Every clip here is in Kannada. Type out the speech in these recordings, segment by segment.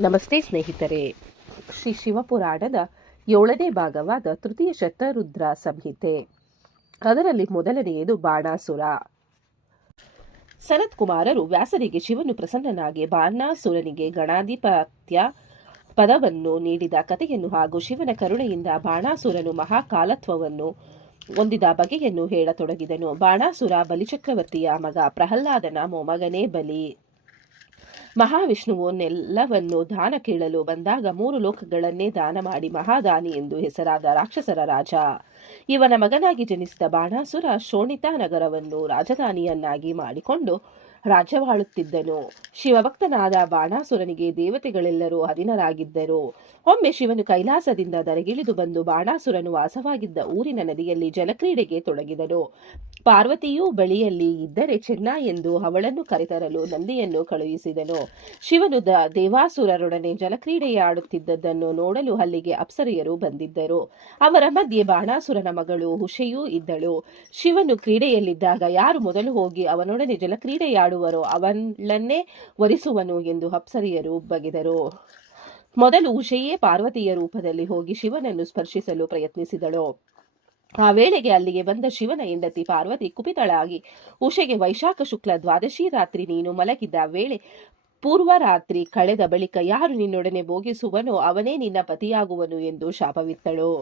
ನಮಸ್ತೆ ಸ್ನೇಹಿತರೆ. ಶ್ರೀ ಶಿವಪುರಾಣದ 7ನೇ ಭಾಗವಾದ ತೃತೀಯ ಶತರುದ್ರ ಸಂಹಿತೆ. ಅದರಲ್ಲಿ ಮೊದಲನೆಯದು ಬಾಣಾಸುರ. ಸನತ್ ಕುಮಾರರು ವ್ಯಾಸರಿಗೆ ಶಿವನು ಪ್ರಸನ್ನನಾಗಿ ಬಾಣಾಸುರನಿಗೆ ಗಣಾಧಿಪತ್ಯ ಪದವನ್ನು ನೀಡಿದ ಕಥೆಯನ್ನು ಹಾಗೂ ಶಿವನ ಕರುಣೆಯಿಂದ ಬಾಣಾಸುರನು ಮಹಾಕಾಲತ್ವವನ್ನು ಹೊಂದಿದ ಬಗೆಯನ್ನು ಹೇಳತೊಡಗಿದನು. ಬಾಣಾಸುರ ಬಲಿಚಕ್ರವರ್ತಿಯ ಮಗ, ಪ್ರಹ್ಲಾದನ ಮೊಮ್ಮಗನೇ ಬಲಿ. ಮಹಾವಿಷ್ಣುವು ನೆಲ್ಲವನ್ನು ದಾನ ಕೇಳಲು ಬಂದಾಗ 3 ಲೋಕಗಳನ್ನೇ ದಾನ ಮಾಡಿ ಮಹಾದಾನಿ ಎಂದು ಹೆಸರಾದ ರಾಕ್ಷಸರ ರಾಜ. ಇವನ ಮಗನಾಗಿ ಜನಿಸಿದ ಬಾಣಾಸುರ ಶೋಣಿತ ನಗರವನ್ನು ರಾಜಧಾನಿಯನ್ನಾಗಿ ಮಾಡಿಕೊಂಡು ರಾಜ್ಯವಾಳುತ್ತಿದ್ದನು. ಶಿವಭಕ್ತನಾದ ಬಾಣಾಸುರನಿಗೆ ದೇವತೆಗಳೆಲ್ಲರೂ ಅಧೀನರಾಗಿದ್ದರು. ಒಮ್ಮೆ ಶಿವನು ಕೈಲಾಸದಿಂದ ದರೆಗಿಳಿದು ಬಂದು ಬಾಣಾಸುರನು ವಾಸವಾಗಿದ್ದ ಊರಿನ ನದಿಯಲ್ಲಿ ಜಲಕ್ರೀಡೆಗೆ ತೊಡಗಿದನು. ಪಾರ್ವತಿಯೂ ಬಳಿಯಲ್ಲಿ ಇದ್ದರೆ ಚೆನ್ನ ಎಂದು ಅವಳನ್ನು ಕರೆತರಲು ನಂದಿಯನ್ನು ಕಳುಹಿಸಿದನು. ಶಿವನು ದೇವಾಸುರರೊಡನೆ ಜಲಕ್ರೀಡೆಯಾಡುತ್ತಿದ್ದದ್ದನ್ನು ನೋಡಲು ಅಲ್ಲಿಗೆ ಅಪ್ಸರೆಯರು ಬಂದಿದ್ದರು. ಅವರ ಮಧ್ಯೆ ಬಾಣಾಸುರನ ಮಗಳು ಹುಷೆಯೂ ಇದ್ದಳು. ಶಿವನು ಕ್ರೀಡೆಯಲ್ಲಿದ್ದಾಗ ಯಾರು ಮೊದಲು ಹೋಗಿ ಅವನೊಡನೆ ಜಲಕ್ರೀಡೆಯಾಡುವರೋ ಅವಳನ್ನೇ ವರಿಸುವನು ಎಂದು ಅಪ್ಸರೆಯರು ಬಗೆದರು. ಮೊದಲು ಉಷೆಯೇ ಪಾರ್ವತಿಯ ರೂಪದಲ್ಲಿ ಹೋಗಿ ಶಿವನನ್ನು ಸ್ಪರ್ಶಿಸಲು ಪ್ರಯತ್ನಿಸಿದಳು. ಆ ವೇಳೆಗೆ ಅಲ್ಲಿಗೆ ಬಂದ ಶಿವನ ಹೆಂಡತಿ ಪಾರ್ವತಿ ಕುಪಿತಳಾಗಿ ಉಷೆಗೆ ವೈಶಾಖ ಶುಕ್ಲ ದ್ವಾದಶಿ ರಾತ್ರಿ ನೀನು ಮಲಗಿದ್ದ ವೇಳೆ ಪೂರ್ವರಾತ್ರಿ ಕಳೆದ ಬಳಿಕ ಯಾರು ನಿನ್ನೊಡನೆ ಭೋಗಿಸುವನೋ ಅವನೇ ನಿನ್ನ ಪತಿಯಾಗುವನು ಎಂದು ಶಾಪವಿತ್ತಳು.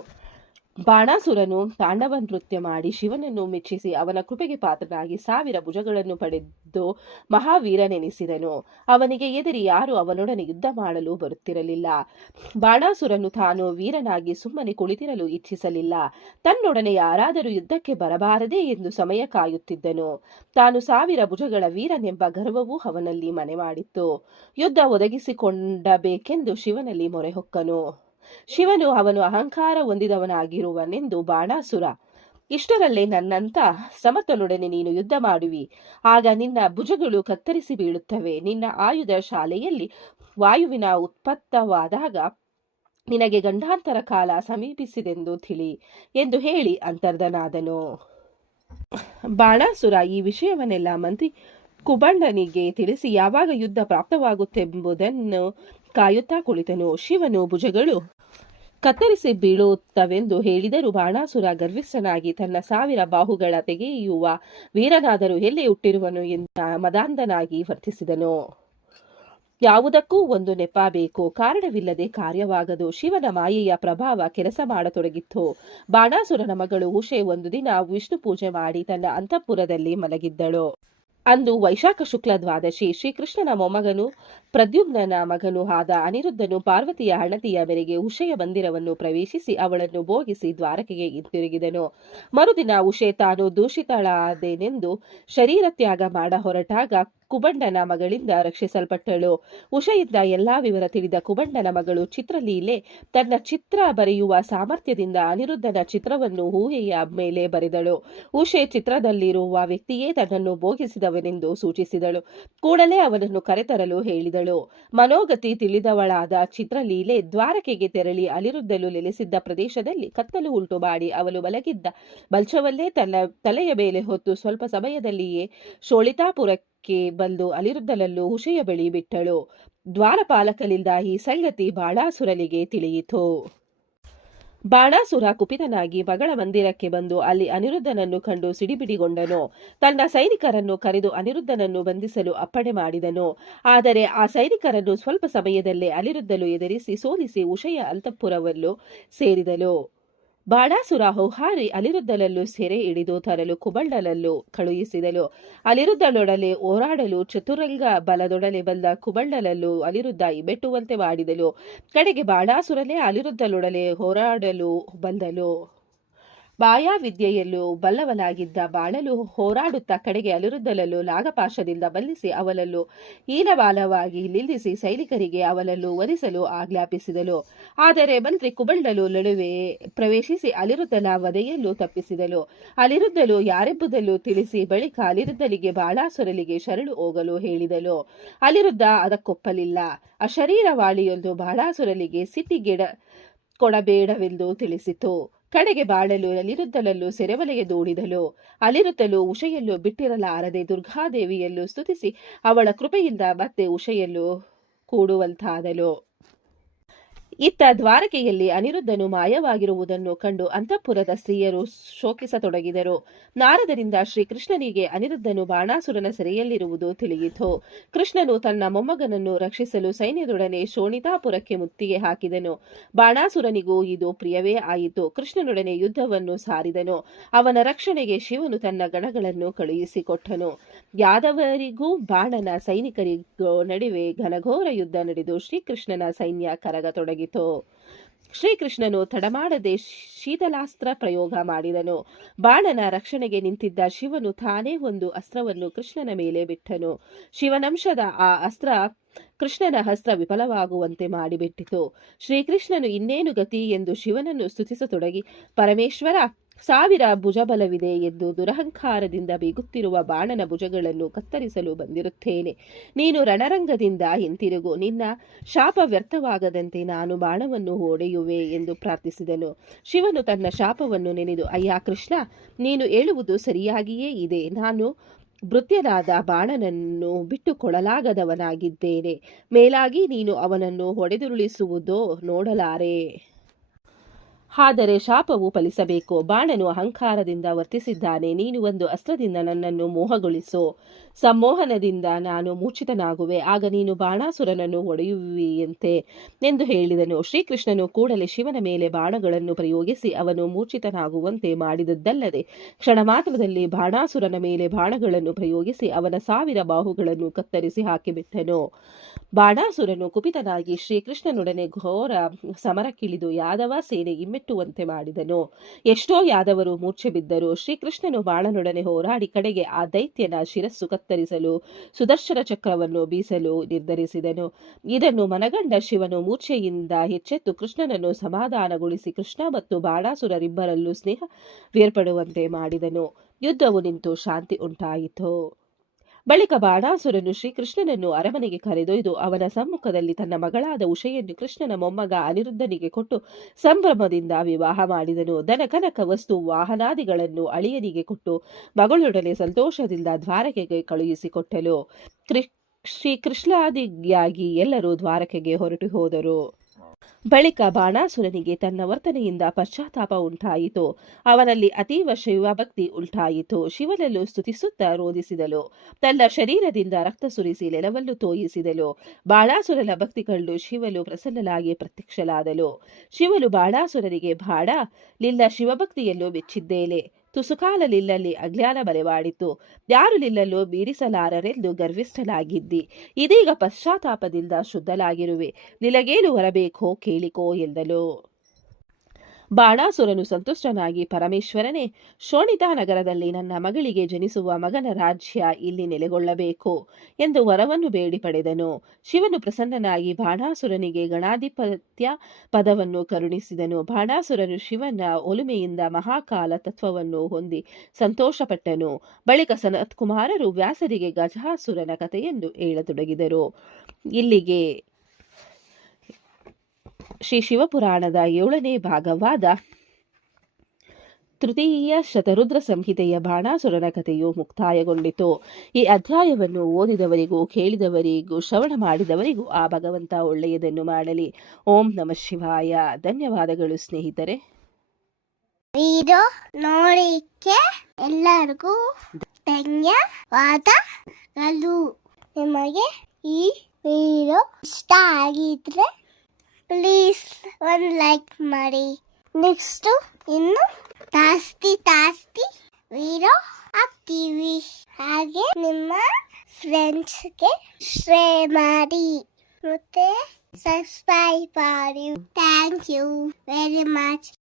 ಬಾಣಾಸುರನು ತಾಂಡವ ನೃತ್ಯ ಮಾಡಿ ಶಿವನನ್ನು ಮೆಚ್ಚಿಸಿ ಅವನ ಕೃಪೆಗೆ ಪಾತ್ರನಾಗಿ 1000 ಭುಜಗಳನ್ನು ಪಡೆದು ಮಹಾವೀರನೆನಿಸಿದನು. ಅವನಿಗೆ ಎದುರಿ ಯಾರು ಅವನೊಡನೆ ಯುದ್ಧ ಮಾಡಲು ಬರುತ್ತಿರಲಿಲ್ಲ. ಬಾಣಾಸುರನು ತಾನು ವೀರನಾಗಿ ಸುಮ್ಮನೆ ಕುಳಿತಿರಲು ಇಚ್ಛಿಸಲಿಲ್ಲ. ತನ್ನೊಡನೆ ಯಾರಾದರೂ ಯುದ್ಧಕ್ಕೆ ಬರಬಾರದೇ ಎಂದು ಸಮಯ ಕಾಯುತ್ತಿದ್ದನು. ತಾನು 1000 ಭುಜಗಳ ವೀರನೆಂಬ ಗರ್ವವೂ ಅವನಲ್ಲಿ ಮನೆ ಮಾಡಿತ್ತು. ಯುದ್ಧ ಒದಗಿಸಿಕೊಂಡಬೇಕೆಂದು ಶಿವನಲ್ಲಿ ಮೊರೆಹೊಕ್ಕನು. ಶಿವನು ಅವನು ಅಹಂಕಾರ ಹೊಂದಿದವನಾಗಿರುವನೆಂದು ಬಾಣಾಸುರ, ಇಷ್ಟರಲ್ಲೇ ನನ್ನಂತ ಸಮರ್ಥನೊಡನೆ ನೀನು ಯುದ್ಧ ಮಾಡುವಿ, ಆಗ ನಿನ್ನ ಭುಜಗಳು ಕತ್ತರಿಸಿ ಬೀಳುತ್ತವೆ. ನಿನ್ನ ಆಯುಧ ಶಾಲೆಯಲ್ಲಿ ವಾಯುವಿನ ಉತ್ಪತ್ತವಾದಾಗ ನಿನಗೆ ಗಂಡಾಂತರ ಕಾಲ ಸಮೀಪಿಸಿದೆಂದು ತಿಳಿ ಎಂದು ಹೇಳಿ ಅಂತರ್ಧನಾದನು. ಬಾಣಾಸುರ ಈ ವಿಷಯವನ್ನೆಲ್ಲ ಮಂತ್ರಿ ಕುಬಂಡನಿಗೆ ತಿಳಿಸಿ ಯಾವಾಗ ಯುದ್ಧ ಪ್ರಾಪ್ತವಾಗುತ್ತೆಂಬುದನ್ನು ಕಾಯುತ್ತಾ ಕುಳಿತನು. ಶಿವನು ಭುಜಗಳು ಕತ್ತರಿಸಿ ಬೀಳುತ್ತವೆಂದು ಹೇಳಿದರೂ ಬಾಣಾಸುರ ಗರ್ವಿಷ್ಠನಾಗಿ ತನ್ನ 1000 ಬಾಹುಗಳ ತೆಗೆಯುವ ವೀರನಾದರೂ ಎಲ್ಲಿ ಹುಟ್ಟಿರುವನು ಎಂದು ಮದಾಂಧನಾಗಿ ವರ್ತಿಸಿದನು. ಯಾವುದಕ್ಕೂ ಒಂದು ನೆಪ ಬೇಕು, ಕಾರಣವಿಲ್ಲದೆ ಕಾರ್ಯವಾಗದು. ಶಿವನ ಮಾಯೆಯ ಪ್ರಭಾವ ಕೆಲಸ ಮಾಡತೊಡಗಿತ್ತು. ಬಾಣಾಸುರನ ಮಗಳು ಉಷೆ ಒಂದು ದಿನ ವಿಷ್ಣು ಪೂಜೆ ಮಾಡಿ ತನ್ನ ಅಂತಃಪುರದಲ್ಲಿ ಮಲಗಿದ್ದಳು. ಅಂದು ವೈಶಾಖ ಶುಕ್ಲ ದ್ವಾದಶಿ. ಶ್ರೀಕೃಷ್ಣನ ಮೊಮ್ಮಗನು ಪ್ರದ್ಯುಮ್ನನ ಮಗನೂ ಆದ ಅನಿರುದ್ಧನು ಪಾರ್ವತಿಯ ಹಣತಿಯ ಮೇರೆಗೆ ಉಷೆಯ ಮಂದಿರವನ್ನು ಪ್ರವೇಶಿಸಿ ಅವಳನ್ನು ಭೋಗಿಸಿ ದ್ವಾರಕೆಗೆ ಹಿಂತಿರುಗಿದನು. ಮರುದಿನ ಉಷೆ ತಾನು ದೂಷಿತಳಾದೆನೆಂದು ಶರೀರ ತ್ಯಾಗ ಮಾಡ ಹೊರಟಾಗ ಕುಬಂಡನ ಮಗಳಿಂದ ರಕ್ಷಿಸಲ್ಪಟ್ಟಳು. ಉಷೆಯಿಂದ ಎಲ್ಲಾ ವಿವರ ತಿಳಿದ ಕುಬಂಡನ ಮಗಳು ಚಿತ್ರಲೀಲೆ ತನ್ನ ಚಿತ್ರ ಬರೆಯುವ ಸಾಮರ್ಥ್ಯದಿಂದ ಅನಿರುದ್ಧನ ಚಿತ್ರವನ್ನು ಊಹೆಯ ಮೇಲೆ ಬರೆದಳು. ಉಷೆ ಚಿತ್ರದಲ್ಲಿರುವ ವ್ಯಕ್ತಿಯೇ ತನ್ನನ್ನು ಭೋಗಿಸಿದವನೆಂದು ಸೂಚಿಸಿದಳು. ಕೂಡಲೇ ಅವನನ್ನು ಕರೆತರಲು ಹೇಳಿದಳು. ಮನೋಗತಿ ತಿಳಿದವಳಾದ ಚಿತ್ರಲೀಲೆ ದ್ವಾರಕೆಗೆ ತೆರಳಿ ಅನಿರುದ್ಧನು ನೆಲೆಸಿದ್ದ ಪ್ರದೇಶದಲ್ಲಿ ಕತ್ತಲು ಉಂಟು ಮಾಡಿ ಅವಳು ಮಲಗಿದ್ದ ಬಲ್ಚವಲ್ಲೇ ತನ್ನ ತಲೆಯ ಮೇಲೆ ಹೊತ್ತು ಸ್ವಲ್ಪ ಸಮಯದಲ್ಲಿಯೇ ಶೋಳಿತಾಪುರಕ್ಕೆ ಬಂದು ಅನಿರುದ್ಧನನ್ನು ಉಷೆಯ ಬಳಿ ಬಿಟ್ಟಳು. ದ್ವಾರಪಾಲಕರಿಂದ ಈ ಸಂಗತಿ ಬಾಣಾಸುರನಿಗೆ ತಿಳಿಯಿತು. ಬಾಣಾಸುರ ಕುಪಿತನಾಗಿ ಮಗಳ ಮಂದಿರಕ್ಕೆ ಬಂದು ಅಲ್ಲಿ ಅನಿರುದ್ಧನನ್ನು ಕಂಡು ಸಿಡಿಬಿಡಿಗೊಂಡನು. ತನ್ನ ಸೈನಿಕರನ್ನು ಕರೆದು ಅನಿರುದ್ಧನನ್ನು ಬಂಧಿಸಲು ಅಪ್ಪಣೆ ಮಾಡಿದನು. ಆದರೆ ಆ ಸೈನಿಕರನ್ನು ಸ್ವಲ್ಪ ಸಮಯದಲ್ಲೇ ಅನಿರುದ್ಧನು ಎದುರಿಸಿ ಸೋಲಿಸಿ ಉಷೆಯ ಅಂತಃಪುರವನ್ನು ಸೇರಿದನು. ಬಾಣಾಸುರ ಹೌಹಾರಿ ಅನಿರುದ್ಧನನ್ನು ಸೆರೆ ಹಿಡಿದು ತರಲು ಕುಬಂಡನನ್ನು ಕಳುಹಿಸಿದನು. ಅನಿರುದ್ಧನೊಡನೆ ಹೋರಾಡಲು ಚತುರಂಗ ಬಲದೊಡನೆ ಬಂದ ಕುಬಂಡನನ್ನು ಅನಿರುದ್ಧ ಹಿಮ್ಮೆಟ್ಟುವಂತೆ ಮಾಡಿದನು. ಕಡೆಗೆ ಬಾಣಾಸುರನೇ ಅನಿರುದ್ಧನೊಡನೆ ಹೋರಾಡಲು ಬಂದನು. ಮಾಯಾವಿದ್ಯೆಯಲ್ಲೂ ಬಲ್ಲವನಾಗಿದ್ದ ಬಾಣನು ಹೋರಾಡುತ್ತಾ ಕಡೆಗೆ ಅನಿರುದ್ಧನನ್ನು ನಾಗಪಾಶದಿಂದ ಬಂಧಿಸಿ ಅವನನ್ನು ಹೀನಮಾನವಾಗಿ ನಿಲ್ಲಿಸಿ ಸೈನಿಕರಿಗೆ ಅವನನ್ನು ವಧಿಸಲು ಆಜ್ಞಾಪಿಸಿದನು. ಆದರೆ ಮಂತ್ರಿ ಕುಬಂಡನು ನಡುವೆ ಪ್ರವೇಶಿಸಿ ಅನಿರುದ್ಧನ ವಧೆಯನ್ನು ತಪ್ಪಿಸಿದನು. ಅನಿರುದ್ಧನು ಯಾರೆಂಬುದನ್ನು ತಿಳಿಸಿ ಬಳಿಕ ಅನಿರುದ್ಧನಿಗೆ ಬಾಣಾಸುರನಿಗೆ ಶರಣು ಹೋಗಲು ಹೇಳಿದನು. ಅನಿರುದ್ಧ ಅದಕ್ಕೊಪ್ಪಲಿಲ್ಲ. ಅಶರೀರವಾಣಿಯೊಂದು ಬಾಣಾಸುರನಿಗೆ ಸಿಟ್ಟಿಗೆಡ ಕೊಡಬೇಡವೆಂದು ತಿಳಿಸಿತು. ಕಡೆಗೆ ಬಾಳಲು ಅನಿರುದ್ಧನನ್ನು ಸೆರೆಮನೆಗೆ ದೂಡಿದಳು. ಅನಿರುದ್ಧನು ಉಷೆಯನ್ನು ಬಿಟ್ಟಿರಲಾರದೆ ದುರ್ಗಾದೇವಿಯನ್ನು ಸ್ತುತಿಸಿ ಅವಳ ಕೃಪೆಯಿಂದ ಮತ್ತೆ ಉಷೆಯನ್ನು ಕೂಡುವಂತಾದಳು. ಇತ್ತ ದ್ವಾರಕೆಯಲ್ಲಿ ಅನಿರುದ್ಧನು ಮಾಯವಾಗಿರುವುದನ್ನು ಕಂಡು ಅಂತಃಪುರದ ಸ್ತ್ರೀಯರು ಶೋಕಿಸತೊಡಗಿದರು. ನಾರದರಿಂದ ಶ್ರೀಕೃಷ್ಣನಿಗೆ ಅನಿರುದ್ಧನು ಬಾಣಾಸುರನ ಸೆರೆಯಲ್ಲಿರುವುದು ತಿಳಿಯಿತು. ಕೃಷ್ಣನು ತನ್ನ ಮೊಮ್ಮಗನನ್ನು ರಕ್ಷಿಸಲು ಸೈನ್ಯದೊಡನೆ ಶೋಣಿತಾಪುರಕ್ಕೆ ಮುತ್ತಿಗೆ ಹಾಕಿದನು. ಬಾಣಾಸುರನಿಗೂ ಇದು ಪ್ರಿಯವೇ ಆಯಿತು. ಕೃಷ್ಣನೊಡನೆ ಯುದ್ಧವನ್ನು ಸಾರಿದನು. ಅವನ ರಕ್ಷಣೆಗೆ ಶಿವನು ತನ್ನ ಗಣಗಳನ್ನು ಕಳುಹಿಸಿಕೊಟ್ಟನು. ಯಾದವರಿಗೂ ಬಾಣನ ಸೈನಿಕರಿಗೂ ನಡುವೆ ಘನಘೋರ ಯುದ್ಧ ನಡೆದು ಶ್ರೀಕೃಷ್ಣನ ಸೈನ್ಯ ಕರಗತೊಡಗಿತು. ಶ್ರೀಕೃಷ್ಣನು ತಡಮಾಡದೆ ಶೀತಲಾಸ್ತ್ರ ಪ್ರಯೋಗ ಮಾಡಿದನು. ಬಾಣನ ರಕ್ಷಣೆಗೆ ನಿಂತಿದ್ದ ಶಿವನು ತಾನೇ ಒಂದು ಅಸ್ತ್ರವನ್ನು ಕೃಷ್ಣನ ಮೇಲೆ ಬಿಟ್ಟನು. ಶಿವನಂಶದ ಆ ಅಸ್ತ್ರ ಕೃಷ್ಣನ ಹಸ್ತ ವಿಫಲವಾಗುವಂತೆ ಮಾಡಿಬಿಟ್ಟಿತು. ಶ್ರೀಕೃಷ್ಣನು ಇನ್ನೇನು ಗತಿ ಎಂದು ಶಿವನನ್ನು ಸ್ತುತಿಸತೊಡಗಿ, ಪರಮೇಶ್ವರ, 1000 ಭುಜಬಲವಿದೆ ಎಂದು ದುರಹಂಕಾರದಿಂದ ಬೀಗುತ್ತಿರುವ ಬಾಣನ ಭುಜಗಳನ್ನು ಕತ್ತರಿಸಲು ಬಂದಿರುತ್ತೇನೆ. ನೀನು ರಣರಂಗದಿಂದ ಹಿಂತಿರುಗು. ನಿನ್ನ ಶಾಪ ವ್ಯರ್ಥವಾಗದಂತೆ ನಾನು ಬಾಣವನ್ನು ಹೊಡೆಯುವೆ ಎಂದು ಪ್ರಾರ್ಥಿಸಿದನು. ಶಿವನು ತನ್ನ ಶಾಪವನ್ನು ನೆನೆದು, ಅಯ್ಯ ಕೃಷ್ಣ, ನೀನು ಹೇಳುವುದು ಸರಿಯಾಗಿಯೇ ಇದೆ. ನಾನು ಭೃತ್ಯನಾದ ಬಾಣನನ್ನು ಬಿಟ್ಟುಕೊಡಲಾಗದವನಾಗಿದ್ದೇನೆ. ಮೇಲಾಗಿ ನೀನು ಅವನನ್ನು ಹೊಡೆದುರುಳಿಸುವುದೋ ನೋಡಲಾರೆ. ಆದರೆ ಶಾಪವು ಫಲಿಸಬೇಕು. ಬಾಣನು ಅಹಂಕಾರದಿಂದ ವರ್ತಿಸಿದ್ದಾನೆ. ನೀನು ಒಂದು ಅಸ್ತ್ರದಿಂದ ನನ್ನನ್ನು ಮೋಹಗೊಳಿಸು. ಸಂಮೋಹನದಿಂದ ನಾನು ಮೂರ್ಛಿತನಾಗುವೆ. ಆಗ ನೀನು ಬಾಣಾಸುರನನ್ನು ಹೊಡೆಯುವಿಯಂತೆ ಎಂದು ಹೇಳಿದನು. ಶ್ರೀಕೃಷ್ಣನು ಕೂಡಲೇ ಶಿವನ ಮೇಲೆ ಬಾಣಗಳನ್ನು ಪ್ರಯೋಗಿಸಿ ಅವನು ಮೂರ್ಛಿತನಾಗುವಂತೆ ಮಾಡಿದದ್ದಲ್ಲದೆ ಕ್ಷಣ ಮಾತ್ರದಲ್ಲಿ ಬಾಣಾಸುರನ ಮೇಲೆ ಬಾಣಗಳನ್ನು ಪ್ರಯೋಗಿಸಿ ಅವನ 1000 ಬಾಹುಗಳನ್ನು ಕತ್ತರಿಸಿ ಹಾಕಿಬಿಟ್ಟನು. ಬಾಣಾಸುರನು ಕುಪಿತನಾಗಿ ಶ್ರೀಕೃಷ್ಣನೊಡನೆ ಘೋರ ಸಮರಕ್ಕಿಳಿದು ಯಾದವ ಸೇನೆ ಇಮ್ಮೆಟ್ಟುವಂತೆ ಮಾಡಿದನು. ಎಷ್ಟೋ ಯಾದವರು ಮೂರ್ಛೆ ಬಿದ್ದರು. ಶ್ರೀಕೃಷ್ಣನು ಬಾಣನೊಡನೆ ಹೋರಾಡಿ ಕಡೆಗೆ ಆ ದೈತ್ಯನ ಶಿರಸ್ಸು ಕತ್ತರಿಸಲು ಸುದರ್ಶನ ಚಕ್ರವನ್ನು ಬೀಸಲು ನಿರ್ಧರಿಸಿದನು. ಇದನ್ನು ಮನಗಂಡ ಶಿವನು ಮೂರ್ಛೆಯಿಂದ ಎಚ್ಚೆತ್ತು ಕೃಷ್ಣನನ್ನು ಸಮಾಧಾನಗೊಳಿಸಿ ಕೃಷ್ಣ ಮತ್ತು ಬಾಣಾಸುರರಿಬ್ಬರಲ್ಲೂ ಸ್ನೇಹವೇರ್ಪಡುವಂತೆ ಮಾಡಿದನು. ಯುದ್ಧವು ನಿಂತು ಶಾಂತಿ ಉಂಟಾಯಿತು. ಬಳಿಕ ಬಾಣಾಸುರನು ಶ್ರೀಕೃಷ್ಣನನ್ನು ಅರಮನೆಗೆ ಕರೆದೊಯ್ದು ಅವನ ಸಮ್ಮುಖದಲ್ಲಿ ತನ್ನ ಮಗಳಾದ ಉಷೆಯನ್ನು ಕೃಷ್ಣನ ಮೊಮ್ಮಗ ಅನಿರುದ್ಧನಿಗೆ ಕೊಟ್ಟು ಸಂಭ್ರಮದಿಂದ ವಿವಾಹ ಮಾಡಿದನು. ದನ ಕನಕ ವಸ್ತು ವಾಹನಾದಿಗಳನ್ನು ಅಳಿಯನಿಗೆ ಕೊಟ್ಟು ಮಗಳೊಡನೆ ಸಂತೋಷದಿಂದ ದ್ವಾರಕೆಗೆ ಕಳುಹಿಸಿಕೊಟ್ಟಲು. ಶ್ರೀಕೃಷ್ಣಾದಿಯಾಗಿ ಎಲ್ಲರೂ ದ್ವಾರಕೆಗೆ ಹೊರಟು ಹೋದರು. ಬಳಿಕ ಬಾಣಾಸುರನಿಗೆ ತನ್ನ ವರ್ತನೆಯಿಂದ ಪಶ್ಚಾತ್ತಾಪ ಉಂಟಾಯಿತು. ಅವನಲ್ಲಿ ಅತೀವ ಶಿವಭಕ್ತಿ ಉಂಟಾಯಿತು. ಶಿವನನ್ನು ಸ್ತುತಿಸುತ್ತಾ ರೋಧಿಸಿದಳು. ತನ್ನ ಶರೀರದಿಂದ ರಕ್ತ ಸುರಿಸಿ ನೆಲವನ್ನು ತೋಯಿಸಿದಳು. ಬಾಣಾಸುರನ ಭಕ್ತಿ ಕಂಡು ಶಿವನು ಪ್ರಸನ್ನನಾಗಿ ಪ್ರತ್ಯಕ್ಷಲಾದಳು. ಶಿವನು ಬಾಣಾಸುರನಿಗೆ, ಬಾಣ, ನಿನ್ನ ಶಿವಭಕ್ತಿಯನ್ನು ಮೆಚ್ಚಿದ್ದೇನೆ. ತುಸುಕಾಲ ನಿಲ್ಲಲ್ಲಿ ಅಜ್ಞಾನ ಬಲೆವಾಡಿತು. ಯಾರು ನಿಲ್ಲಲು ಮೀರಿಸಲಾರರೆಂದು ಗರ್ವಿಷ್ಠನಾಗಿದ್ದಿ. ಇದೀಗ ಪಶ್ಚಾತ್ತಾಪದಿಂದ ಶುದ್ಧಲಾಗಿರುವೆ. ನಿನಗೇನು ಹೊರಬೇಕೋ ಕೇಳಿಕೋ ಎಂದಳು. ಬಾಣಾಸುರನು ಸಂತುಷ್ಟನಾಗಿ, ಪರಮೇಶ್ವರನೇ, ಶೋಣಿತಾ ನಗರದಲ್ಲಿ ನನ್ನ ಮಗಳಿಗೆ ಜನಿಸುವ ಮಗನ ರಾಜ್ಯ ಇಲ್ಲಿ ನೆಲೆಗೊಳ್ಳಬೇಕು ಎಂದು ವರವನ್ನು ಬೇಡಿ ಪಡೆದನು. ಶಿವನು ಪ್ರಸನ್ನನಾಗಿ ಬಾಣಾಸುರನಿಗೆ ಗಣಾಧಿಪತ್ಯ ಪದವನ್ನು ಕರುಣಿಸಿದನು. ಬಾಣಾಸುರನು ಶಿವನ ಒಲುಮೆಯಿಂದ ಮಹಾಕಾಲ ತತ್ವವನ್ನು ಹೊಂದಿ ಸಂತೋಷಪಟ್ಟನು. ಬಳಿಕ ಸನತ್ಕುಮಾರರು ವ್ಯಾಸರಿಗೆ ಗಜಾಸುರನ ಕಥೆಯನ್ನು ಹೇಳತೊಡಗಿದರು. ಇಲ್ಲಿಗೆ ಶ್ರೀ ಶಿವಪುರಾಣದ 7ನೇ ಭಾಗವಾದ ತೃತೀಯ ಶತರುದ್ರ ಸಂಹಿತೆಯ ಬಾಣಾಸುರನ ಕಥೆಯು ಮುಕ್ತಾಯಗೊಂಡಿತು. ಈ ಅಧ್ಯಾಯವನ್ನು ಓದಿದವರಿಗೂ ಕೇಳಿದವರಿಗೂ ಶ್ರವಣ ಮಾಡಿದವರಿಗೂ ಆ ಭಗವಂತ ಒಳ್ಳೆಯದನ್ನು ಮಾಡಲಿ. ಓಂ ನಮಃ ಶಿವಾಯ. ಧನ್ಯವಾದಗಳು ಸ್ನೇಹಿತರೆ. ವಿಡಿಯೋ ನೋಡಿಕ್ಕೆ ಎಲ್ಲರಿಗೂ ಧನ್ಯವಾದಗಳು. ನಿಮಗೆ ಈ ವಿಡಿಯೋ ಇಷ್ಟ ಆಗಿದ್ರೆ ಪ್ಲೀಸ್ ಒಂದು ಲೈಕ್ ಮಾಡಿ. ನೆಕ್ಸ್ಟ್ ಇನ್ನು ಜಾಸ್ತಿ ವಿಡಿಯೋ ಹಾಕ್ತೀವಿ. ಹಾಗೆ ನಿಮ್ಮ ಫ್ರೆಂಡ್ಸ್ಗೆ ಶೇರ್ ಮಾಡಿ ಮತ್ತೆ ಸಬ್ಸ್ಕ್ರೈಬ್ ಮಾಡಿ. Thank you very much.